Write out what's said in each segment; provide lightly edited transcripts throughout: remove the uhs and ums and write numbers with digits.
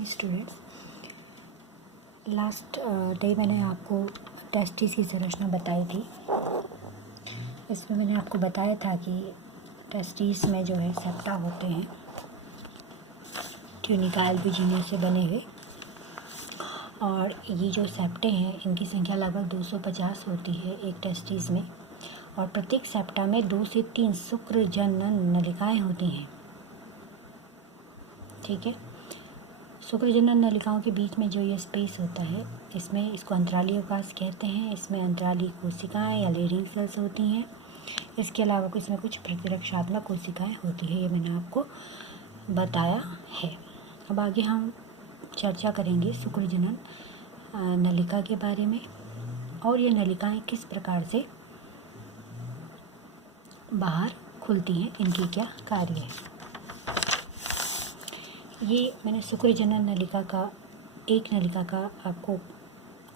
Morning students. Last day मैंने आपको testis की संरचना बताई थी। इसमें मैंने आपको बताया था कि टेस्टिस में जो है सेप्टा होते हैं, ट्यूनिका एल्बुजिनिया से बने हुए, और ये जो सेप्टे हैं इनकी संख्या लगभग 250 होती है एक टेस्टिस में, और प्रत्येक सेप्टा में 2 से 3 शुक्र जनन नलिकाएँ होती हैं। ठीक है, शुक्र जनन नलिकाओं के बीच में जो ये स्पेस होता है इसमें इसको अंतराली अवकाश कहते हैं। इसमें अंतराली कोशिकाएं या लेयरिंग सेल्स होती हैं। इसके अलावा इसमें कुछ प्रतिरक्षात्मक कोशिकाएं होती है, ये मैंने आपको बताया है। अब आगे हम चर्चा करेंगे शुक्र जनन नलिका के बारे में, और ये नलिकाएं किस प्रकार से बाहर खुलती हैं, इनकी क्या कार्य है। ये मैंने शुक्र जनन नलिका का एक नलिका का आपको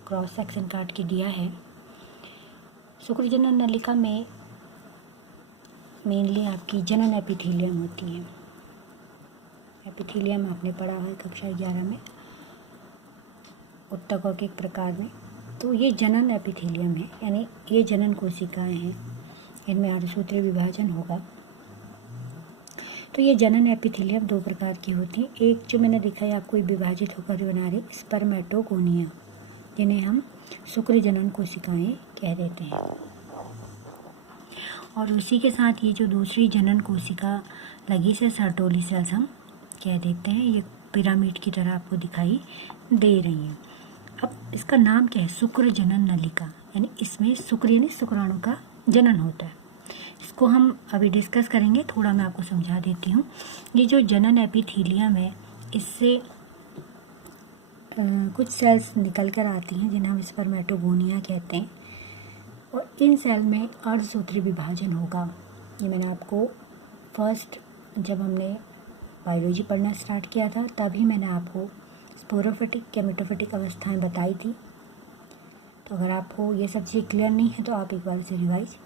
क्रॉस सेक्शन काट के दिया है। शुक्र जनन नलिका में मेनली आपकी जनन एपिथेलियम होती है। एपिथेलियम आपने पढ़ा है कक्षा 11 में उत्तकों के एक प्रकार में। तो ये जनन एपिथेलियम है, यानी ये जनन कोशिकाएं हैं, इनमें अर्धसूत्रीय विभाजन होगा। तो ये जनन एपिथेलियम 2 प्रकार की होती हैं। एक जो मैंने दिखाया आपको विभाजित होकर बना रही स्पर्मेटोगोनिया, जिन्हें हम शुक्र जनन कोशिकाएं कह देते हैं, और उसी के साथ ये जो दूसरी जनन कोशिका लगी से सर्टोली सेल्स हम कह देते हैं। ये पिरामिड की तरह आपको दिखाई दे रही हैं। अब इसका नाम क्या है, शुक्र जनन नलिका, यानी इसमें शुक्र यानी शुक्राणु का जनन होता है। इसको हम अभी डिस्कस करेंगे, थोड़ा मैं आपको समझा देती हूँ। ये जो जनन एपिथेलियम है, इससे कुछ सेल्स निकल कर आती हैं जिन्हें हम स्पर्मेटोगोनिया कहते हैं, और इन सेल में अर्धसूत्री विभाजन होगा। ये मैंने आपको फर्स्ट जब हमने बायोलॉजी पढ़ना स्टार्ट किया था तभी मैंने आपको स्पोरोफिटिक केमिटोफिटिक अवस्थाएं बताई थी। तो अगर आपको ये सब चीज़ क्लियर नहीं है तो आप एक बार इसे रिवाइज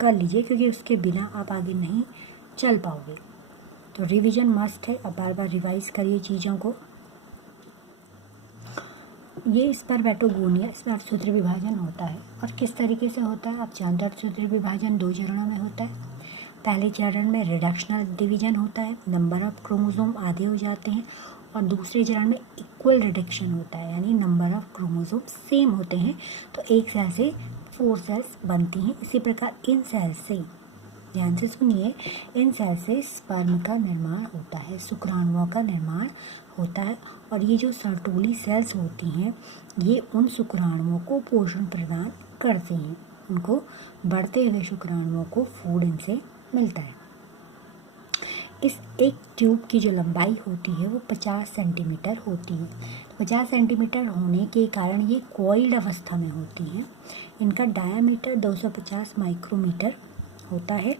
कर लीजिए, क्योंकि उसके बिना आप आगे नहीं चल पाओगे। तो रिवीजन मस्ट है, अब बार बार रिवाइज करिए चीज़ों को। ये स्पर्मेटोगोनिया, इसमें अर्धसूत्री विभाजन होता है, और किस तरीके से होता है आप जानते हैं। अर्धसूत्री विभाजन 2 चरणों में होता है। पहले चरण में रिडक्शनल डिवीजन होता है, नंबर ऑफ क्रोमोसोम आधे हो जाते हैं, और दूसरे चरण में इक्वल रिडक्शन होता है, यानी नंबर ऑफ क्रोमोसोम सेम होते हैं। तो एक सेल से 4 सेल्स बनती हैं। इसी प्रकार इन सेल से, ध्यान से सुनिए, इन सेल से स्पर्म का निर्माण होता है, शुक्राणुओं का निर्माण होता है। और ये जो सर्टोली सेल्स होती हैं ये उन शुक्राणुओं को पोषण प्रदान करती हैं, उनको बढ़ते हुए शुक्राणुओं को फूड इनसे मिलता है। इस एक ट्यूब की जो लंबाई होती है वो 50 सेंटीमीटर होती है। 50 सेंटीमीटर होने के कारण ये कॉइल्ड अवस्था में होती हैं। इनका डायामीटर 250 माइक्रोमीटर होता है।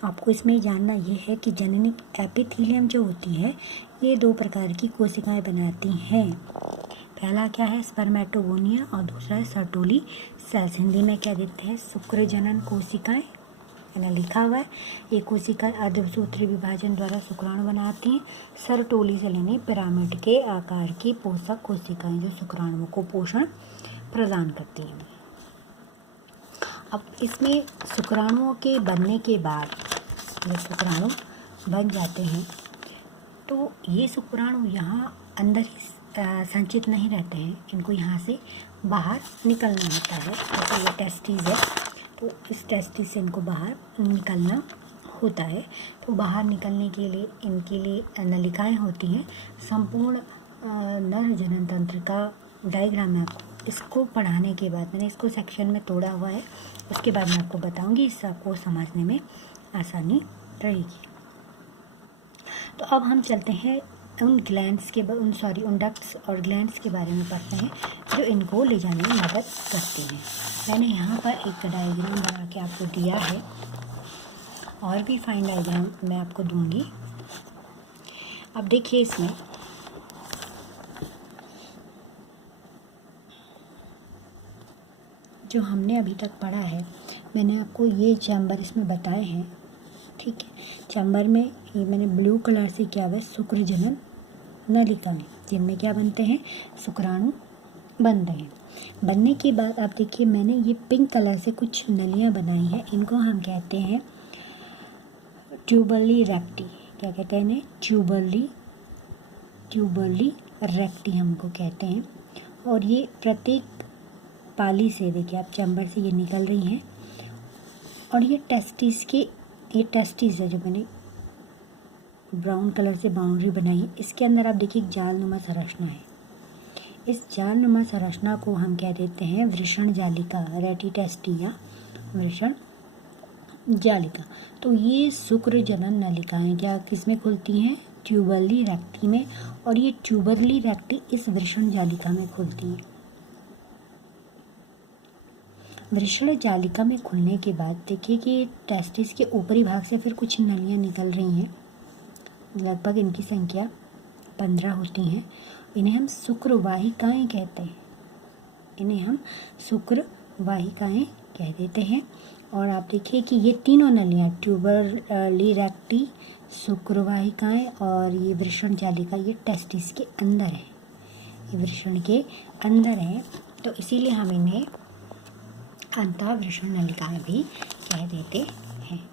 तो आपको इसमें जानना ये है कि जननिक एपिथेलियम जो होती है ये 2 प्रकार की कोशिकाएं बनाती हैं। पहला क्या है, स्पर्मेटोगोनिया, और दूसरा है सर्टोली सेल्स। हिंदी में क्या देते हैं, शुक्र जनन कोशिकाएं, मैंने लिखा हुआ है। ये कोशिकाएं अर्धसूत्री विभाजन द्वारा शुक्राणु बनाती हैं। सर्टोली सेल यानी पिरामिड के आकार की पोषक कोशिकाएं जो शुक्राणुओं को पोषण प्रदान करती हैं। अब इसमें शुक्राणुओं के बनने के बाद ये शुक्राणु बन जाते हैं, तो ये शुक्राणु यहाँ अंदर ही संचित नहीं रहते हैं, इनको यहाँ से बाहर निकलना होता है। जैसे ये टेस्टिस है, तो इस टेस्टिस से इनको बाहर निकलना होता है। तो बाहर निकलने के लिए इनके लिए नलिकाएं होती हैं। संपूर्ण नर जनन तंत्र का डायग्राम है, आपको इसको पढ़ाने के बाद मैंने इसको सेक्शन में तोड़ा हुआ है, उसके बाद मैं आपको बताऊंगी, इससे आपको समझने में आसानी रहेगी। तो अब हम चलते हैं उन ग्लैंड्स के उन डक्ट्स और ग्लैंड्स के बारे में पढ़ते हैं जो इनको ले जाने में मदद करती हैं। मैंने यहाँ पर एक डायग्राम बना के आपको दिया है, और भी फाइन डायग्राम मैं आपको दूंगी। अब देखिए, इसमें जो हमने अभी तक पढ़ा है, मैंने आपको ये चैम्बर इसमें बताए हैं। ठीक है, चैम्बर में ये मैंने ब्लू कलर से किया हुआ है शुक्र जनन नलिका में, जिनमें क्या बनते हैं, शुक्राणु बनते हैं। बनने के बाद आप देखिए मैंने ये पिंक कलर से कुछ नलियाँ बनाई हैं, इनको हम कहते हैं ट्यूबरली रेक्टी। क्या कहते हैं इन्हें, ट्यूबरली रेक्टी हमको कहते हैं। और ये प्रत्येक पाली से देखिए आप चैम्बर से ये निकल रही हैं। और ये टेस्टिस है जो मैंने ब्राउन कलर से बाउंड्री बनाई है, इसके अंदर आप देखिए जालनुमा संरचना है। इस जालनुमा संरचना को हम कह देते हैं वृषण जालिका, रेटिटेस्टी या वृषण जालिका। तो ये शुक्र जनन नलिकाएं क्या किसमें खुलती हैं, ट्यूबरली रेक्टी में। और ये ट्यूबरली रेक्टी इस वृषण जालिका में खुलती है। वृषण जालिका में खुलने के बाद देखिए कि टेस्टिस के ऊपरी भाग से फिर कुछ नलियाँ निकल रही हैं, लगभग इनकी संख्या 15 होती हैं। इन्हें हम शुक्रवाहिकाएं कहते हैं, कह देते हैं। और आप देखिए कि ये तीनों नलियाँ ट्यूबरली रेक्टी, शुक्रवाहिकाएं और ये वृषण जालिका, ये टेस्टिस के अंदर है, ये वृषण के अंदर है। तो इसीलिए हम इन्हें अंतःवृषण नलिकाएं भी कह देते हैं।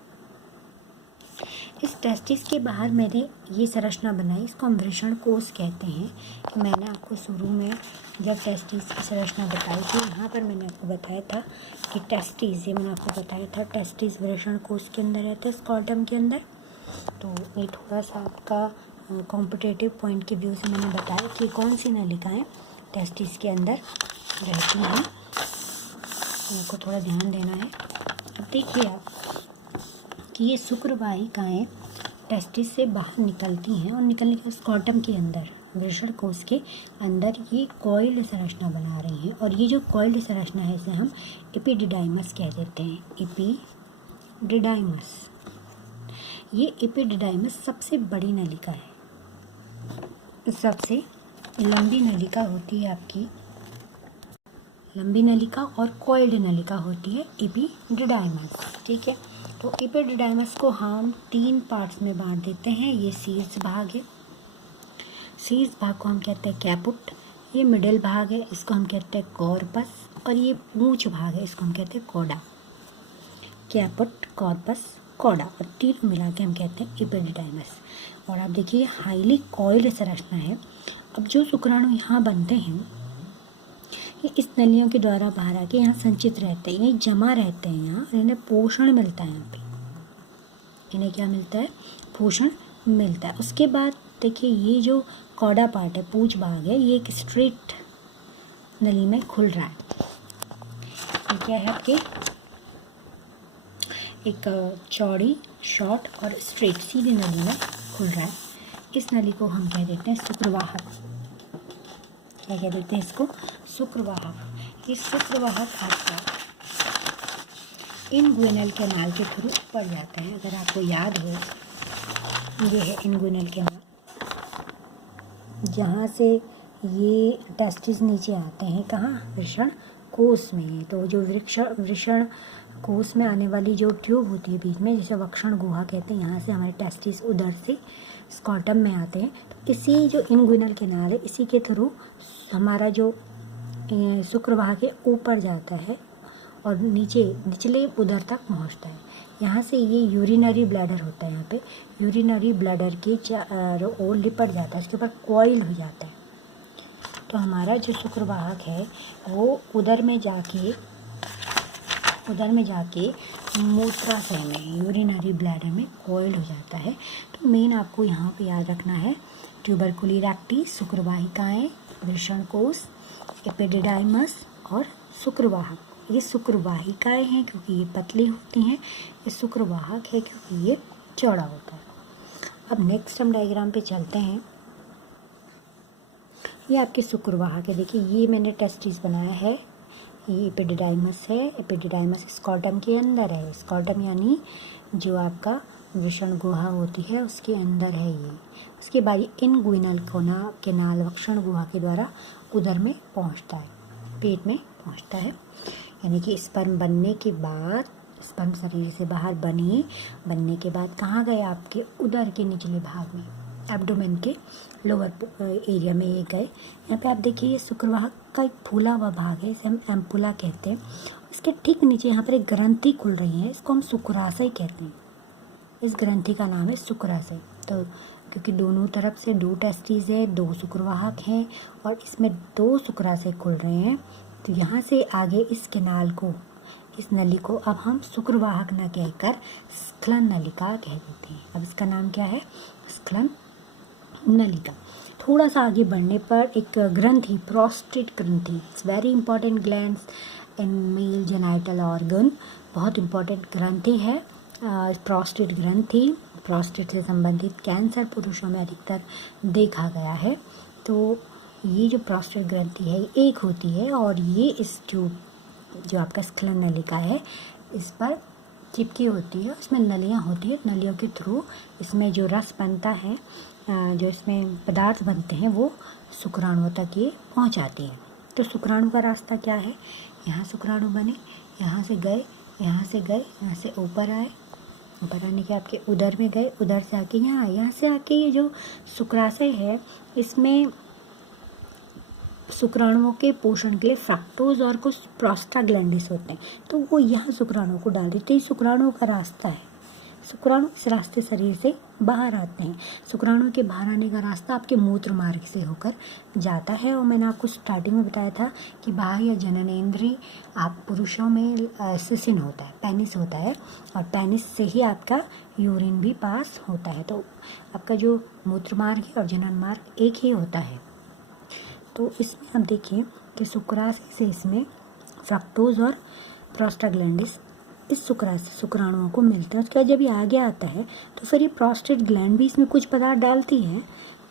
इस टेस्टिस के बाहर मैंने ये संरचना बनाई, इसको हम वृषण कोश कहते हैं। कि मैंने आपको शुरू में जब टेस्टिस की संरचना बताई थी, यहाँ पर मैंने आपको बताया था कि टेस्टिस, ये मैंने आपको बताया था टेस्टिस वृषण कोश के अंदर रहता है, स्कॉटम के अंदर। तो ये थोड़ा सा आपका कॉम्पिटेटिव पॉइंट के व्यू से मैंने बताया कि कौन सी नलिकाएँ टेस्टिस के अंदर रहती हैं, आपको थोड़ा ध्यान देना है। अब देखिए आप कि ये शुक्रवाहिकाएं टेस्टिस से बाहर निकलती हैं और निकलने के स्कॉटम के अंदर, वृषण कोश के अंदर ये कॉइल्ड संरचना बना रही हैं। और ये जो कॉइल्ड संरचना है इसे हम एपिडिडाइमस कह देते हैं, एपिडिडाइमस। ये एपिडिडाइमस सबसे बड़ी नलिका है, सबसे लंबी नलिका होती है आपकी, लंबी नलिका और कॉइल्ड नलिका होती है एपिडिडाइमस। ठीक है, तो एपिडिडाइमस को हम 3 पार्ट्स में बांट देते हैं। ये शीर्ष भाग है, शीर्ष भाग को हम कहते हैं कैपुट। ये मिडिल भाग है, इसको हम कहते हैं कॉर्पस। और ये पूंछ भाग है, इसको हम कहते हैं कॉडा। कैपुट, कॉर्पस, कॉडा, और तीनों मिला के हम कहते हैं एपिडिडाइमस। और आप देखिए हाईली कॉइल्ड संरचना है। अब जो शुक्राणु यहाँ बनते हैं ये इस नलियों के द्वारा बाहर आके यहाँ संचित रहते हैं, ये जमा रहते हैं यहाँ, और इन्हें पोषण मिलता है। यहाँ पे इन्हें क्या मिलता है, पोषण मिलता है। उसके बाद देखिए ये जो कॉडा पार्ट है, पूंछ भाग है, ये एक स्ट्रेट नली में खुल रहा है। ये क्या है आपके, एक चौड़ी, शॉर्ट और स्ट्रेट सीधी नली में खुल रहा है। इस नली को हम कह देते हैं शुक्रवाहक। क्या कह देते हैं इसको, शुक्रवाहक। ये शुक्रवाहक आपका इनग्विनल कैनाल के थ्रू ऊपर जाते हैं। अगर आपको याद हो, ये है इनग्विनल कैनाल, जहाँ से ये टेस्टिस नीचे आते हैं, कहाँ, वृषण कोश में। तो जो वृषण कोश में आने वाली जो ट्यूब होती है बीच में, जिसे वक्षण गुहा कहते हैं, यहाँ से हमारे टेस्टिस उधर से स्कॉटम में आते हैं। तो इसी जो इनग्विनल कैनाल है, इसी के थ्रू हमारा जो शुक्रवाहक है ऊपर जाता है और निचले उधर तक पहुँचता है। यहाँ से ये यूरिनरी ब्लैडर होता है, यहाँ पे यूरिनरी ब्लैडर के चारों ओर लिपट जाता है, इसके ऊपर कॉइल हो जाता है। तो हमारा जो शुक्रवाहक है वो उधर में जाके मूत्राशय में, यूरिनरी ब्लैडर में कॉइल हो जाता है। तो मेन आपको यहाँ पे याद रखना है ट्यूबरकुली रेक्टी, शुक्रवाहिकाएँ, वृषण कोश, एपिडिडाइमस और शुक्रवाहक। ये शुक्रवाहिकाएँ हैं क्योंकि ये पतली होती हैं, ये शुक्रवाहक है क्योंकि ये चौड़ा होता है। अब नेक्स्ट हम डायग्राम पे चलते हैं। ये आपके शुक्रवाहक है, देखिए ये मैंने टेस्टिस बनाया है, ये एपिडिडाइमस है। एपिडिडाइमस स्कॉटम के अंदर है, स्कॉटम यानी जो आपका वृषण गुहा होती है उसके अंदर है ये। उसके बाद ये इनग्विनल कैनाल वक्षण गुहा के द्वारा उदर में पहुंचता है, पेट में पहुंचता है। यानी कि स्पर्म बनने के बाद, स्पर्म शरीर से बाहर बनने के बाद कहाँ गए, आपके उदर के निचले भाग में, एब्डोमेन के लोअर एरिया में ये गए। यहाँ पे आप देखिए ये शुक्रवाहक का एक फूला हुआ भाग है, इसे हम एम्पुला कहते हैं। इसके ठीक नीचे यहाँ पर एक ग्रंथि खुल रही है, इसको हम शुक्राशय कहते हैं। इस ग्रंथि का नाम है शुक्राशय। तो क्योंकि दोनों तरफ से 2 टेस्टिस है, 2 शुक्रवाहक हैं और इसमें 2 शुक्राशय खुल रहे हैं, तो यहाँ से आगे इस केनाल को, इस नली को अब हम शुक्रवाहक न कहकर स्खलन नलिका कह देते हैं। अब इसका नाम क्या है? स्खलन नलिका। थोड़ा सा आगे बढ़ने पर एक ग्रंथि, प्रोस्टेट ग्रंथि, it's very important glands in male genital organ, बहुत इंपॉर्टेंट ग्रंथि है प्रोस्टेट ग्रंथि। प्रोस्टेट से संबंधित कैंसर पुरुषों में अधिकतर देखा गया है। तो ये जो प्रोस्टेट ग्रंथि है एक होती है और ये इस जो आपका स्खलन नलिका है इस पर चिपकी होती है, इसमें नलियाँ होती है, नलियों के थ्रू इसमें जो रस बनता है, जो इसमें पदार्थ बनते हैं वो शुक्राणुओं तक ये पहुंचाती है। तो शुक्राणु का रास्ता क्या है? यहाँ शुक्राणु बने, यहाँ से गए, यहाँ से गए, यहाँ से ऊपर आए, ऊपर आने के आपके उदर में गए, उदर से आके यहाँ, यहाँ से आके ये जो शुक्राशय है इसमें शुक्राणुओं के पोषण के लिए फ्रक्टोज और कुछ प्रोस्टाग्लैंडिस होते हैं, तो वो यहाँ शुक्राणुओं को डाल देते हैं। शुक्राणुओं का रास्ता है, शुक्राणु इस रास्ते शरीर से बाहर आते हैं। शुक्राणु के बाहर आने का रास्ता आपके मूत्र मार्ग से होकर जाता है। और मैंने आपको स्टार्टिंग में बताया था कि बाह्य जननेंद्रिय आप पुरुषों में सिसिन होता है, पेनिस होता है, और पेनिस से ही आपका यूरिन भी पास होता है। तो आपका जो मूत्र मार्ग है और जनन मार्ग एक ही होता है। तो इसमें आप देखिए कि शुक्राशय से इसमें फ्रक्टोज और प्रोस्टाग्लैंडिस इस शुक्राणुओं को मिलते हैं। उसके बाद जब ये आगे आता है तो फिर ये प्रोस्टेट ग्लैंड भी इसमें कुछ पदार्थ डालती है,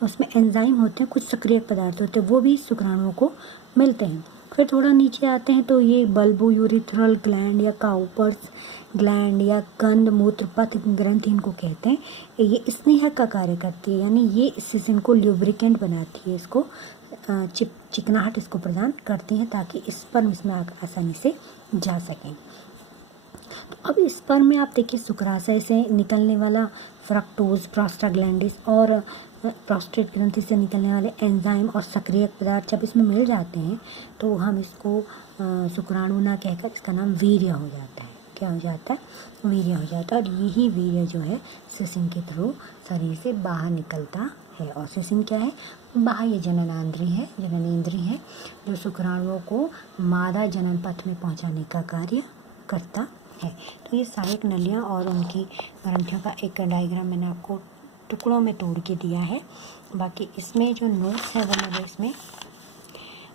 उसमें एंजाइम होते हैं, कुछ सक्रिय पदार्थ होते हैं, वो भी शुक्राणुओं को मिलते हैं। फिर थोड़ा नीचे आते हैं तो ये बल्बो यूरिथ्रल ग्लैंड या काउपर्स ग्लैंड या कंद मूत्रपथ ग्रंथि इनको कहते हैं। ये स्नेहक का कार्य करती है, यानी ये इससे इनको ल्यूब्रिकेंट बनाती है, इसको चिकनाहट इसको प्रदान करती हैं ताकि स्पर्म इसमें आसानी से जा सकें। तो अब स्पर्म में आप देखिए शुक्राशय से निकलने वाला फ्रक्टोज, प्रोस्टाग्लैंडिस और प्रोस्टेट ग्रंथि से निकलने वाले एंजाइम और सक्रिय पदार्थ जब इसमें मिल जाते हैं तो हम इसको शुक्राणु ना कहकर इसका नाम वीर्य हो जाता है। क्या हो जाता है? वीर्य हो जाता है। और यही वीर्य जो है सिसिन के थ्रू शरीर से बाहर निकलता है। और सिसिन क्या है? बाह्य जननेंद्रिय है जो शुक्राणुओं को मादा जनन पथ में पहुंचाने का कार्य करता है। तो ये सहायक नलियाँ और उनकी ग्रंथियों का एक डायग्राम मैंने आपको टुकड़ों में तोड़ के दिया है। बाकी इसमें जो नोट्स है वो मैंने इसमें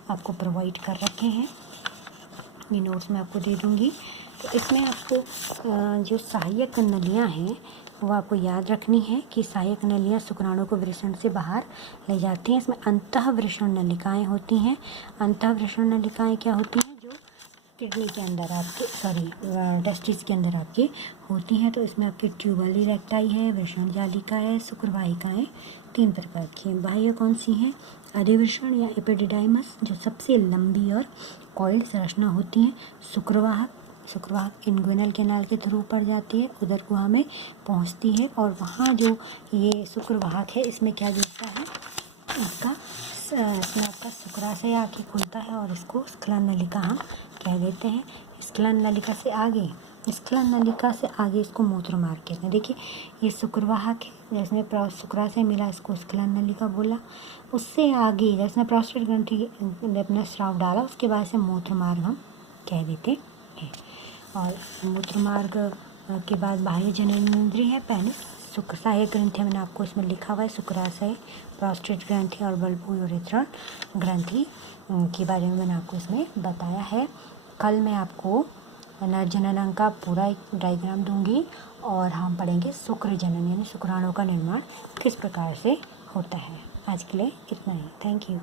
आपको प्रोवाइड कर रखे हैं, ये नोट्स मैं आपको दे दूँगी। तो इसमें आपको जो सहायक नलियाँ हैं वो आपको याद रखनी है कि सहायक नलियाँ शुक्राणु को वृषण से बाहर ले जाती हैं। इसमें अंतःवृषण नलिकाएँ होती हैं। अंतःवृषण नलिकाएँ क्या होती हैं? जो किडनी के अंदर आपके टेस्टिस के अंदर आपकी होती हैं। तो इसमें आपकी ट्यूबल इरेक्टाई है, वृषण जालिका है, शुक्रवाहिकाएँ 3 प्रकार की हैं। बाह्य कौन सी हैं? अधिवृषण या एपिडिडाइमस जो सबसे लंबी और कॉइल्ड संरचना होती हैं। शुक्रवाहक इन्ग्विनल कैनाल के थ्रू ऊपर जाती है, उदर गुहा में पहुंचती है और वहाँ जो ये शुक्रवाहक है इसमें क्या जुड़ता है? इसमें आपका शुक्राशय आके खुलता है और इसको स्खलन नलिका हम कह देते हैं। स्खलन नलिका से आगे इसको मूत्र मार्ग कहते हैं। देखिए ये शुक्रवाहक है, जिसमें शुक्राशय मिला इसको स्खलन नलिका बोला। उससे आगे जिसमें प्रोस्टेट ग्रंथि अपना स्राव डाला उसके बाद से मूत्र मार्ग हम कह देते हैं। और मूत्र मार्ग के बाद बाह्य जननेंद्रिय है पेनिस। सहायक ग्रंथि मैंने आपको इसमें लिखा हुआ है, शुक्राशय, प्रोस्टेट ग्रंथि और बल्बो यूरिथ्रल ग्रंथि के बारे में मैंने आपको इसमें बताया है। कल मैं आपको नरजनन का पूरा एक डायग्राम दूंगी और हम पढ़ेंगे शुक्र जनन यानी शुक्राणु का निर्माण किस प्रकार से होता है। आज के लिए इतना ही। Thank you.